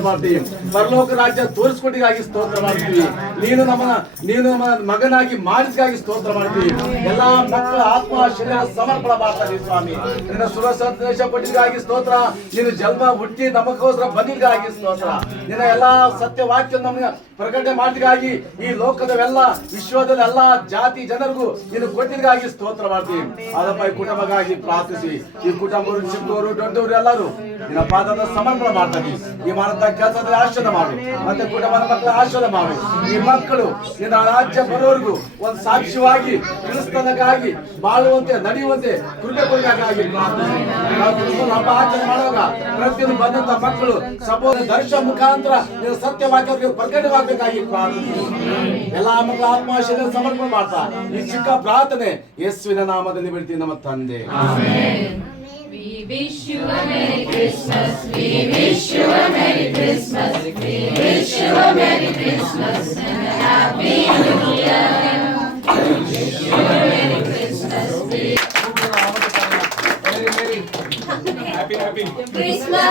ಸ್ತೋತ್ರ ಮಾಡ್ತೀವಿ. ಪರಲೋಕ ರಾಜ್ಯ ತೋರಿಸ್ಕೊಟ್ಟಿಗಾಗಿ ಸ್ತೋತ್ರ ಮಾಡ್ತೀವಿ. ನೀನು ನಮ್ಮ ಮಗನಾಗಿ ಮಾಡಿದ್ಗಾಗಿ ಸ್ತೋತ್ರ ಮಾಡ್ತೀವಿ. ಎಲ್ಲಾ ಮಕ್ಕಳ ಆತ್ಮ ಶರೀರ ಸಮರ್ಪಣ ಮಾಡ್ತಾರೆ ಸ್ವಾಮಿ. ನಿನ್ನ ಸುರಸಂದೇಶ ಕೊಟ್ಟಿಗಾಗಿ ಸ್ತೋತ್ರ. ನೀನು ಜನ್ಮ ಹುಟ್ಟಿ ನಮಗೋಸ್ಕರ ಬಂದಿದ್ದಾಗಿ ಸ್ತೋತ್ರ. ನಿನ್ನ ಎಲ್ಲಾ ಸತ್ಯ ವಾಕ್ಯ ನಮಗೆ ಪ್ರಕಟಣೆ ಮಾಡಿದಾಗಿ ಈ ಲೋಕದವೆಲ್ಲ ವಿಶ್ವದ ಎಲ್ಲಾ ಜಾತಿ ಜನರಿಗೂ ನೀನು ಕೊಟ್ಟಿದ್ದಾಗಿ ಸ್ತೋತ್ರ ಮಾಡ್ತೀವಿ. ಅದಪ್ಪ ಈ ಕುಟುಂಬಗಾಗಿ ಪ್ರಾರ್ಥಿಸಿ. ಈ ಕುಟುಂಬರು ಚಿಕ್ಕವರು ದೊಡ್ಡವರು ಎಲ್ಲರೂ ನಿನ್ನ ಪಾದದ ಸಮರ್ಪಣೆ ಮಾಡ್ತೀವಿ. ಈ ಮಾಡುತ್ತ ಕೆಲಸದಲ್ಲಿ ಆಶೀರ್ವಾದ ಮಾಡು, ಮತ್ತೆ ಕುಟುಂಬದ ಮಕ್ಕಳ ಆಶೀರ್ವಾದ ಮಾಡು. ಈ ಮಕ್ಕಳು ನಿನ್ನ ರಾಜ್ಯ ಬರೋವರೆಗೂ ಒಂದು ಸಾಕ್ಷ್ಯವಾಗಿ ಕ್ರಿಸ್ತನಿಗಾಗಿ ಬಾಳುವಂತೆ ನಡೆಯುವಂತೆ ಕೃಪೆ ಕೊಡಬೇಕಾಗಿ ಪ್ರಾರ್ಥಿಸಿ. ಹಬ್ಬ ಆಚರಣೆ ಮಾಡುವಾಗ ಪ್ರತಿಯೊಂದು ಬಂದಂತ ಮಕ್ಕಳು ಸಹೋದರ ದರ್ಶನ ಮುಖಾಂತರ ನಿನ್ನ ಸತ್ಯವಾಕ್ಯಕ್ಕೆ ಪ್ರಕಟವಾಗಬೇಕಾಗಿ ಪ್ರಾರ್ಥಿಸಿ. ಎಲ್ಲಾ ಮಕ್ಕಳ ಆತ್ಮಶೀಲ ಸಮರ್ಪಣೆ ಮಾಡ್ತಾ ಈ ಚಿಕ್ಕ ಪ್ರಾರ್ಥನೆ ಯೇಸುವಿನ ನಾಮದಲ್ಲಿ ಬಿಡ್ತೀವಿ ನಮ್ಮ ತಂದೆ. We wish you a Merry Christmas. We wish you a Merry Christmas. We wish you a Merry Christmas and a Happy New Year. We wish you a Merry Christmas. Happy Christmas.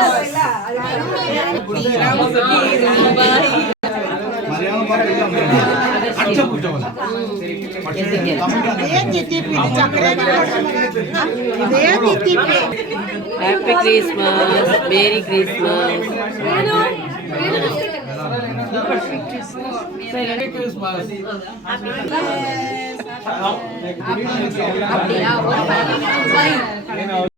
Happy Christmas, Merry Christmas. Merry Christmas. Happy Christmas.